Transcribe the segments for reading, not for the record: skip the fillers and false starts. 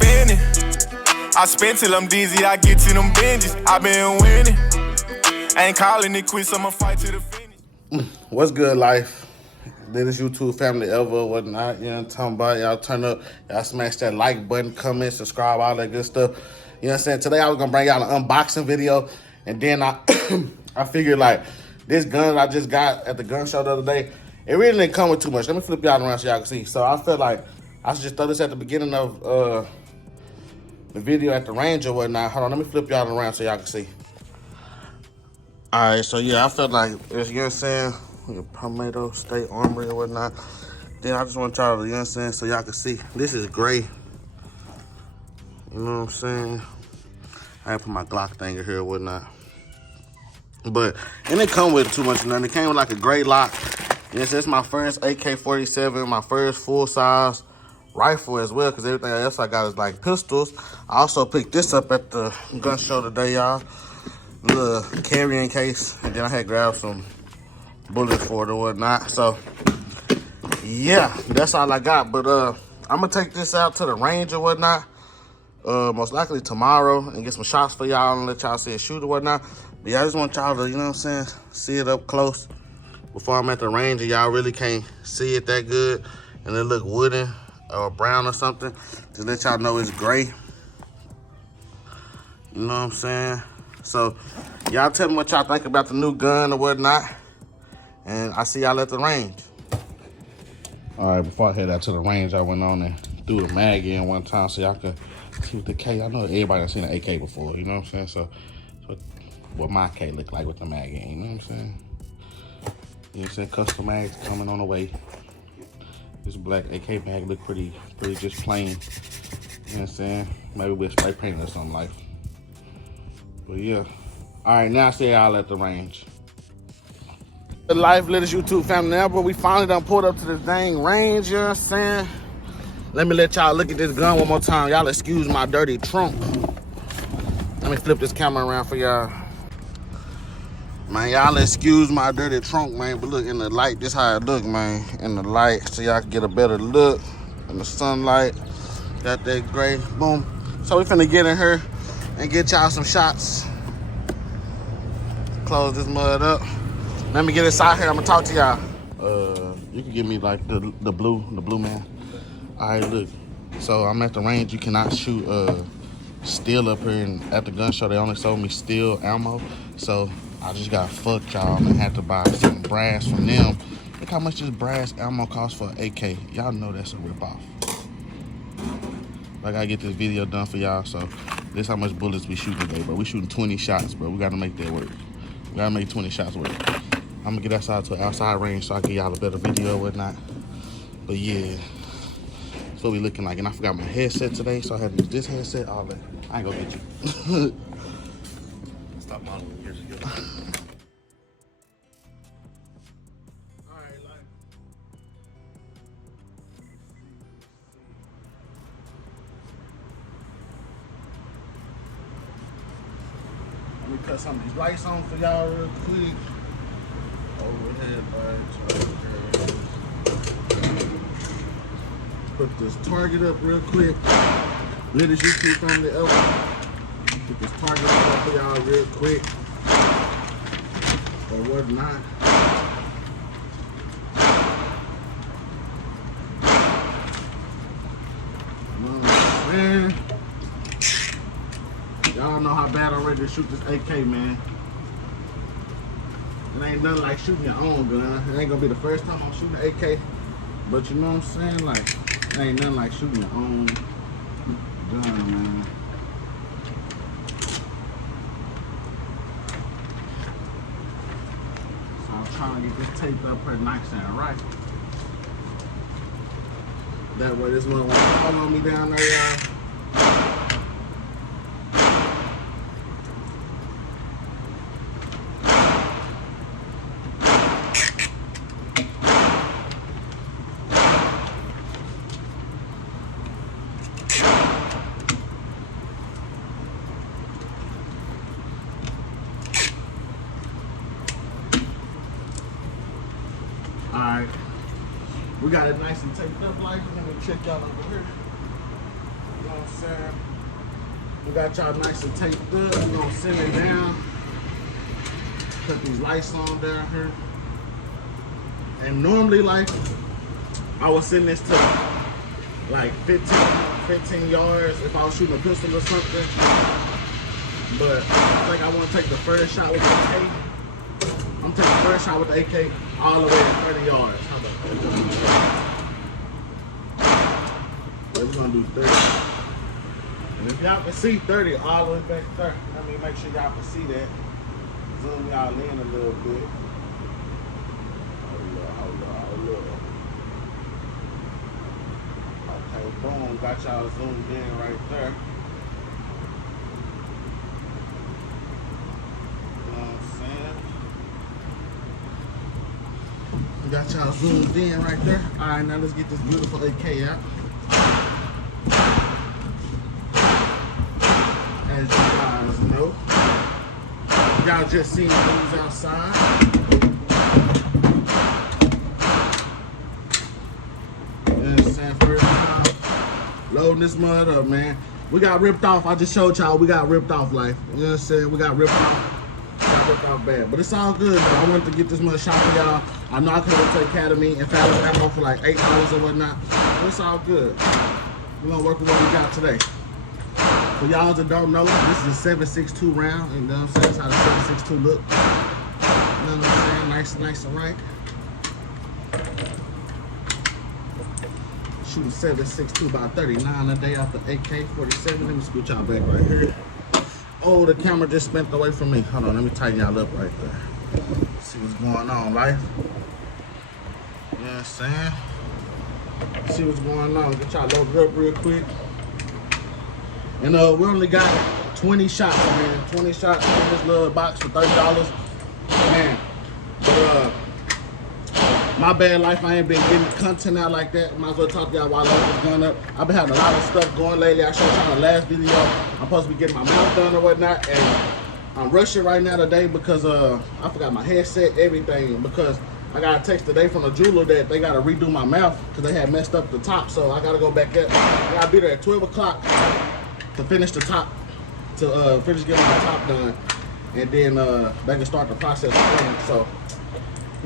spinning. I spent till I'm dizzy, I get to them binges. I been winning. Ain't calling it quits, I'ma fight to the finish. What's good, life? This YouTube family ever, whatnot, you know what I'm talking about? Y'all turn up, y'all smash that like button, comment, subscribe, all that good stuff. You know what I'm saying? Today I was gonna bring y'all an unboxing video, and then I I figured like this gun I just got at the gun show the other day, it really didn't come with too much. Let me flip y'all around so y'all can see. So I felt like I should just throw this at the beginning of the video at the range or whatnot. Hold on, let me flip y'all around so y'all can see. All right, so yeah, I felt like, you know what I'm saying? Palmetto State Armory or whatnot. Then I just want y'all to, you know what I'm saying, so y'all can see. This is gray. You know what I'm saying? I put my Glock thing in here or whatnot. But it didn't come with too much of nothing. It came with like a gray lock. Yes, it's my first AK-47, my first full-size rifle as well, because everything else I got is like pistols. I also picked this up at the gun show today, y'all. Little carrying case. And then I had grabbed some bullets for it or whatnot. So yeah, that's all I got. But I'm gonna take this out to the range or whatnot, most likely tomorrow, and get some shots for y'all and let y'all see it shoot or whatnot. But yeah, I just want y'all to, you know what I'm saying, see it up close before I'm at the range and y'all really can't see it that good and it look wooden or brown or something, to let y'all know it's gray. You know what I'm saying? So y'all tell me what y'all think about the new gun or whatnot, and I see y'all at the range. All right, before I head out to the range, I went on and threw the mag in one time so y'all could see what the K. I know everybody done seen an AK before, you know what I'm saying? So what my K look like with the mag in, you know what I'm saying? You know what I'm saying? Custom mags coming on the way. This black AK mag look pretty just plain. You know what I'm saying? Maybe we'll spray paint it or something like. But yeah. All right, now I see y'all at the range. The life latest YouTube family now, but we finally done pulled up to this dang range, you know what I'm saying? Let me let y'all look at this gun one more time. Y'all excuse my dirty trunk. Let me flip this camera around for y'all. Man, y'all excuse my dirty trunk, man, but look, in the light, this how it look, man. In the light, so y'all can get a better look. In the sunlight, got that gray, boom. So we finna get in here and get y'all some shots. Close this mud up. Let me get inside here, I'm gonna talk to y'all. You can give me like the blue man. All right, look, so I'm at the range. You cannot shoot steel up here, and at the gun show, they only sold me steel ammo. So I just got fucked, y'all, and had to buy some brass from them. Look how much this brass ammo costs for an AK. Y'all know that's a ripoff. I gotta get this video done for y'all, so this how much bullets we shooting today, bro. We shooting 20 shots, bro. We gotta make that work. We gotta make 20 shots work. I'm gonna get outside to an outside range so I can get y'all a better video or whatnot. But yeah, that's what we looking like. And I forgot my headset today, so I had to use this headset, all that. I ain't gonna get you. Stop modeling years ago. Let me cut some of these lights on for y'all real quick. Overhead lights, overhead. Put this target up real quick. Latest YouTube family ever. Put this target up for y'all real quick. Or whatnot. Man. Y'all know how bad I'm ready to shoot this AK, man. It ain't nothing like shooting your own gun. It ain't gonna be the first time I'm shooting an AK. But you know what I'm saying? Like, it ain't nothing like shooting your own gun, man. So I'm trying to get this taped up pretty nice and right. That way this one won't fall on me down there, y'all. Alright. We got it nice and taped up like. I'm gonna check y'all over here. You know what what I'm saying? We got y'all nice and taped up. We're gonna send it down. Put these lights on down here. And normally, like, I would send this to like 15 yards if I was shooting a pistol or something. But I think I want to take the first shot with the AK. I'm taking the first shot with the AK all the way at 30 yards. How about that? We're gonna do 30. And if y'all can see 30 all the way back there, I mean, make sure y'all can see that. Zoom y'all in a little bit. Hold up. Okay, boom, got y'all zoomed in right there. You know what I'm saying? Got y'all zoomed in right there. All right, now let's get this beautiful AK out. As you guys know, y'all just seen things outside. You know what I'm saying? First time loading this mud up, man. We got ripped off. I just showed y'all we got ripped off, life. You know what I'm saying? We got ripped off. Bad, but it's all good though. I wanted to get this much shot for y'all. I know I could have went to Academy and found ammo for like $8 or whatnot. But it's all good. We're gonna work with what we got today. For y'all that don't know, this is a 7.62 round. You know what I'm saying? That's how the 7.62 look. You know what I'm saying? Nice and right. Shooting 7.62 about 39 a day off the AK47. Let me scoot y'all back right here. Oh, the camera just spent away from me. Hold on, let me tighten y'all up right there. See what's going on, life. You know what I'm saying? See what's going on. Get y'all loaded up real quick. And we only got 20 shots, man. 20 shots in this little box for $30. Man, but my bad, life. I ain't been getting content out like that. Might as well talk to y'all while life is going up. I've been having a lot of stuff going lately. I showed y'all the last video. I'm supposed to be getting my mouth done or whatnot, and I'm rushing right now today because I forgot my headset, everything. Because I got a text today from a jeweler that they got to redo my mouth because they had messed up the top. So I got to go back up. I got to be there at 12 o'clock to finish the top, to finish getting my top done, and then they can start the process again. So.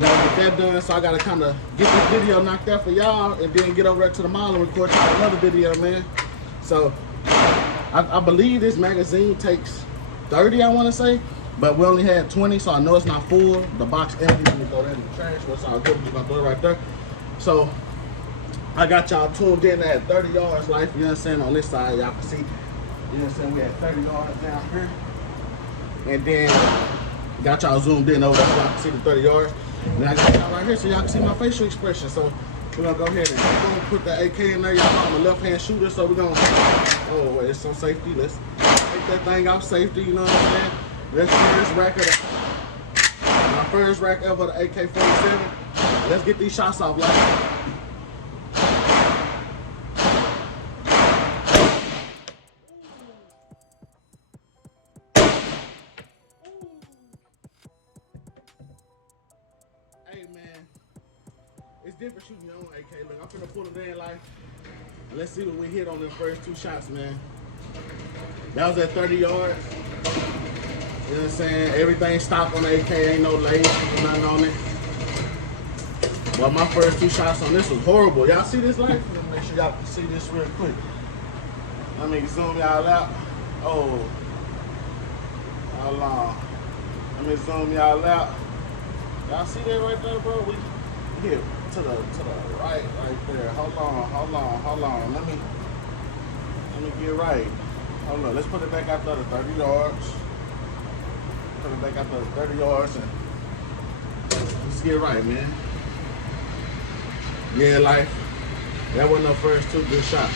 Gotta get that done, so I gotta kind of get this video knocked out for y'all and then get over there to the mall and record another video, man. So, I believe this magazine takes 30, I want to say, but we only had 20, so I know it's not full. The box empty, let me throw that in the trash, but it's all good, we're just gonna throw it right there. So, I got y'all tuned in at 30 yards, life, you know what I'm saying, on this side, y'all can see, you know what I'm saying, we had 30 yards down here. And then, got y'all zoomed in over there so y'all can see the 30 yards. Then I got y'all right here so y'all can see my facial expression. So we're gonna go ahead and we're gonna put the AK in there. Y'all know I'm a left-hand shooter, so we're gonna, oh, wait, it's some safety. Let's take that thing off safety, you know what I'm saying? That's the first rack of my first rack ever, the AK47. Let's get these shots off, like. Hey man, it's different shooting your own AK. Look, I'm finna pull it in, like, let's see what we hit on the first two shots, man. That was at 30 yards. You know what I'm saying? Everything stopped on the AK, ain't no lace, nothing on it. But my first two shots on this was horrible. Y'all see this, like? Let me make sure y'all can see this real quick. Let me zoom y'all out. Oh, hold on. Let me zoom y'all out. Y'all see that right there, bro? We hit to the right there. Hold on. Let me get right. Hold on. Let's put it back out there to 30 yards. Put it back out there to 30 yards and let's get right, man. Yeah, like that wasn't the first two good shots.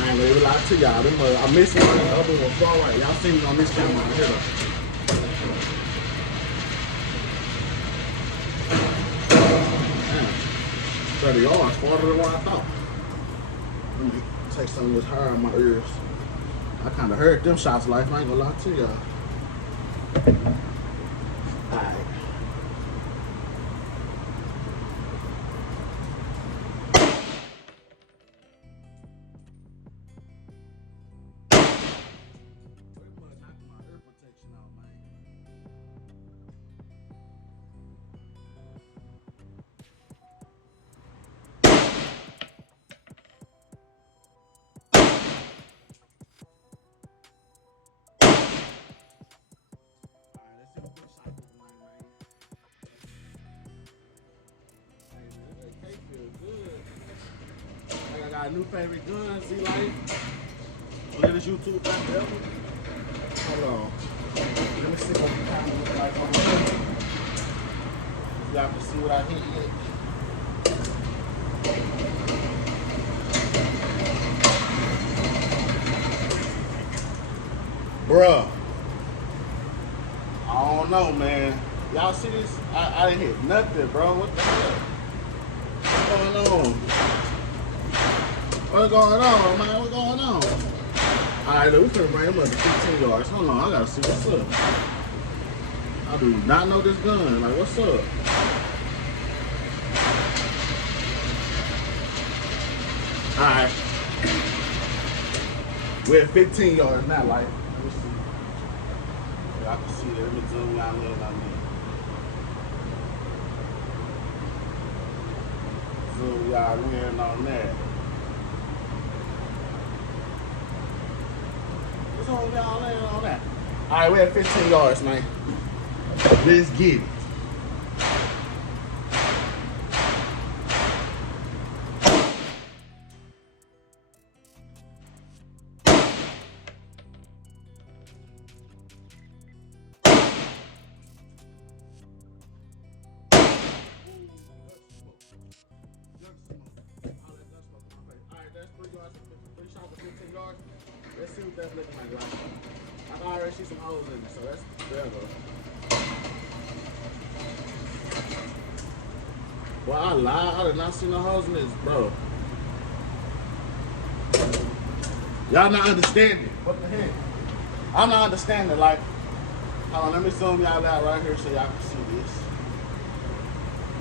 I ain't gonna even lie to y'all. I missed one and the other one far right. Y'all see me on this camera right here. 30 yards, farther than what I thought. Let me take some of this hair out of my ears. I kind of heard them shots, life. I ain't gonna lie to y'all. Alright. Our new favorite gun, Z-Life. Latest YouTube family ever. Hold on. Let me see what the camera looks like on here. Y'all can see what I hit yet. Bruh. I don't know, man. Y'all see this? I didn't hit nothing, bro. What the hell? What's going on? What's going on, man? What's going on? Alright, look, we finna bring him up to 15 yards. Hold on, I gotta see what's up. I do not know this gun. Like, what's up? Alright. We're at 15 yards now, like. Let me see. Y'all can see that. Let me zoom out a little bit. Zoom y'all in on that. What's on y'all in on that? Alright, we're at 15 yards, man. Let's get it. Let's see what that's looking like. I can already see some holes in it, so that's there. Well, I lied. I did not see no holes in this, bro. Y'all not understanding. What the heck? I'm not understanding. Like, hold on, let me zoom y'all out right here so y'all can see this.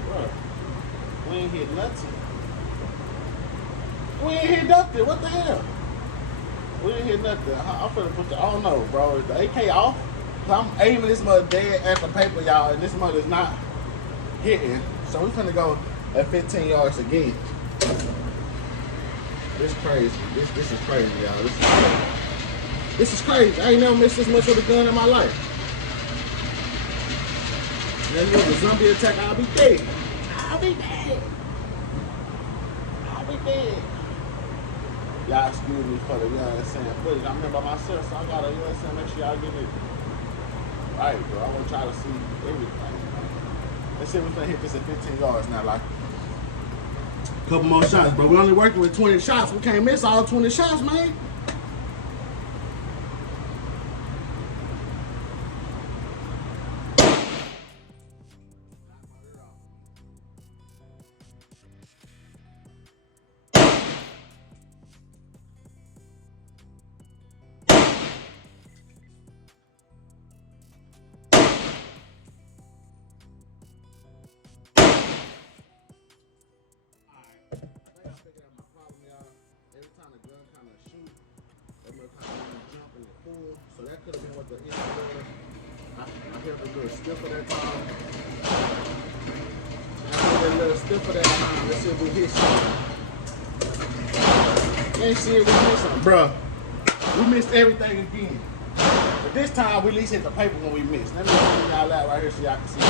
Bro, we ain't hit nothing. We ain't hit nothing. What the hell? We didn't hit nothing. I'm finna put the, I don't know, bro. Is the AK off? I'm aiming this mother dead at the paper, y'all, and this mother is not hitting. So we finna go at 15 yards again. This is crazy. This is crazy, y'all. This is crazy. I ain't never missed this much with a gun in my life. If it was a zombie attack, I'll be dead. I'll be dead. I'll be dead. Y'all excuse me for the, you know what I'm saying, footage. I'm here by myself, so I gotta, you know what I'm saying, make sure y'all get it right, bro. I wanna try to see everything. Let's see if we can hit this at 15 yards now, like. Couple more shots, bro. We're only working with 20 shots. We can't miss all 20 shots, man. So that could have been what the issue was. I heard a little stiff of that time. I heard a little stiff of that time. Let's see if we hit something. Let's see if we hit something. Bruh, we missed everything again. But this time we at least hit the paper when we missed. Let me show y'all out right here so y'all can see that.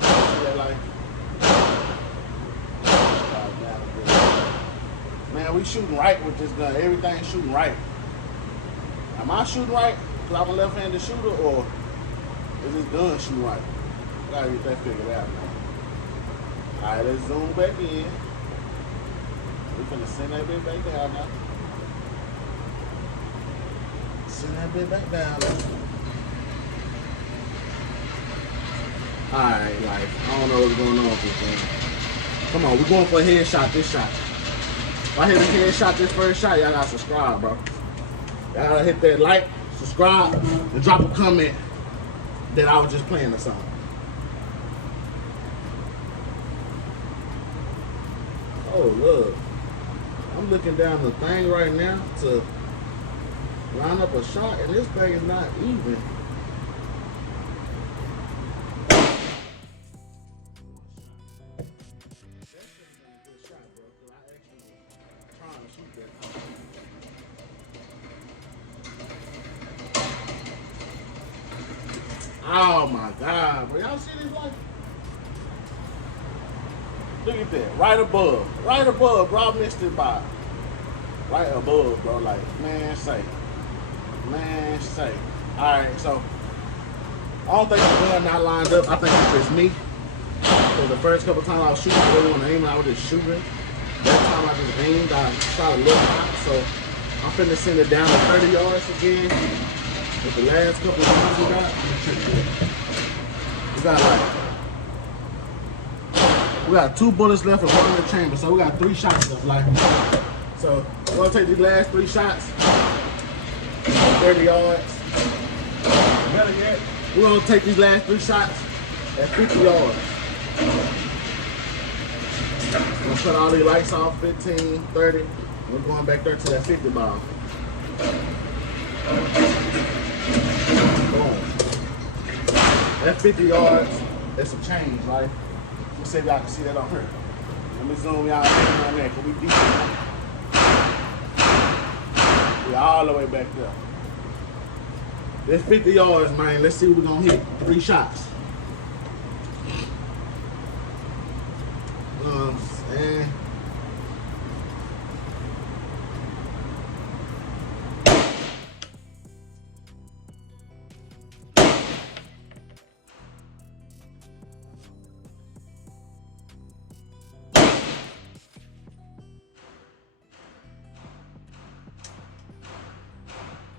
See that light? Man, we shooting right with this gun. Everything's shooting right. Am I shooting right because I'm a left-handed shooter, or is this gun shooting right? We gotta get that figured out, man. Alright, let's zoom back in. We finna send that bit back down now. Send that bit back down now. Alright, like, I don't know what's going on with this thing. Come on, we're going for a headshot this shot. If I hit a headshot this first shot, y'all gotta subscribe, bro. Y'all gotta hit that like, subscribe, and drop a comment that I was just playing or something. Oh, look. I'm looking down the thing right now to line up a shot, and this thing is not even. Oh my God, bro. Y'all see this light? Look at that. Right above. Right above, bro. I missed it by. Right above, bro. Like, man, say. Man, say. Alright, so I don't think the gun not lined up. I think it's just me. So the first couple times I was shooting, I really want to aim, I was just shooting. That time I just aimed, I shot a little hot. So I'm finna send it down to 30 yards again. With the last couple of times we got 2 bullets left and 1 in the chamber. So we got 3 shots left. Like, so we're gonna take these last 3 shots. 30 yards. Better yet, we're gonna take these last 3 shots at 50 yards. We're gonna cut all these lights off, 15, 30. We're going back there to that 50 ball. Boom. That's 50 yards. That's some change, right? Let me see if y'all can see that on her. Let me zoom y'all in on there, because we deep. We're all the way back there. That's 50 yards, man. Let's see what we're gonna hit. 3 shots. And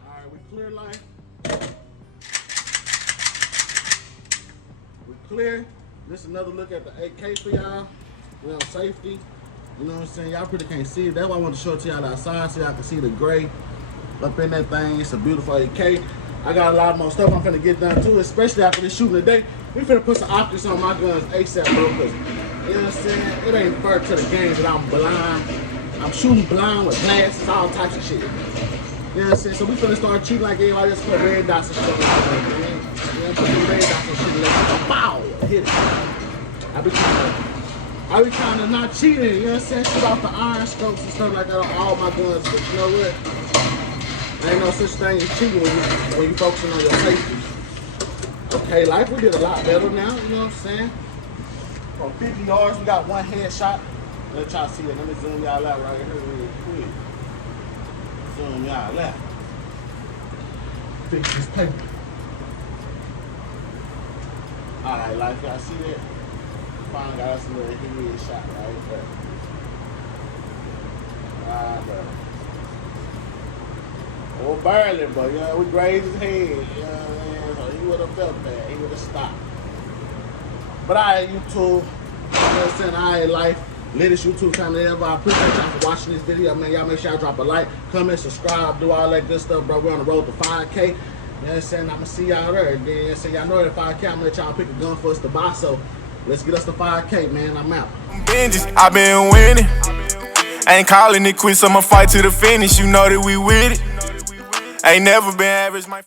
alright, we clear life. We clear. This is another look at the AK for y'all. We're on safety. You know what I'm saying? Y'all pretty can't see it. That's why I want to show it to y'all outside so y'all can see the gray up in that thing. It's a beautiful AK. I got a lot more stuff I'm finna get done too, especially after this shooting today. We finna put some optics on my guns ASAP, bro, because, you know what I'm saying? It ain't fair to the game that I'm blind. I'm shooting blind with glasses, all types of shit. You know what I'm saying? So we finna start cheating like everybody else, put red dots and shit like that, man. You know, put the red dots and shit like that. Bow! Hit it. I be trying to not cheating, you know what I'm saying? Shoot off the iron scopes and stuff like that on all my guns, but you know what? There ain't no such thing as cheating when you focusing on your safety. Okay, life, we did a lot better now, you know what I'm saying? From 50 yards, we got 1 headshot. Let y'all see it. Let me zoom y'all out right here real quick. Zoom y'all out. Fix this paper. Alright, life, y'all see that? Finally got us a little head shot right there. Right there. Oh, barely, but you know, we grazed his head. You know what I mean? So he would have felt that. He would have stopped. But alright, YouTube. You know what I'm saying? Alright, life. Latest YouTube channel ever. I appreciate y'all for watching this video, man. Y'all make sure y'all drop a like, comment, subscribe, do all that good stuff, bro. We're on the road to 5K. You know what I'm saying? I'm going to see y'all there. Then, you know, so y'all know that 5K, I'm going to let y'all pick a gun for us to buy. So let's get us to 5K, man. I'm out. I've been winning. Ain't calling it quits, I'ma fight to the finish. You know that we with it. Ain't never been average, my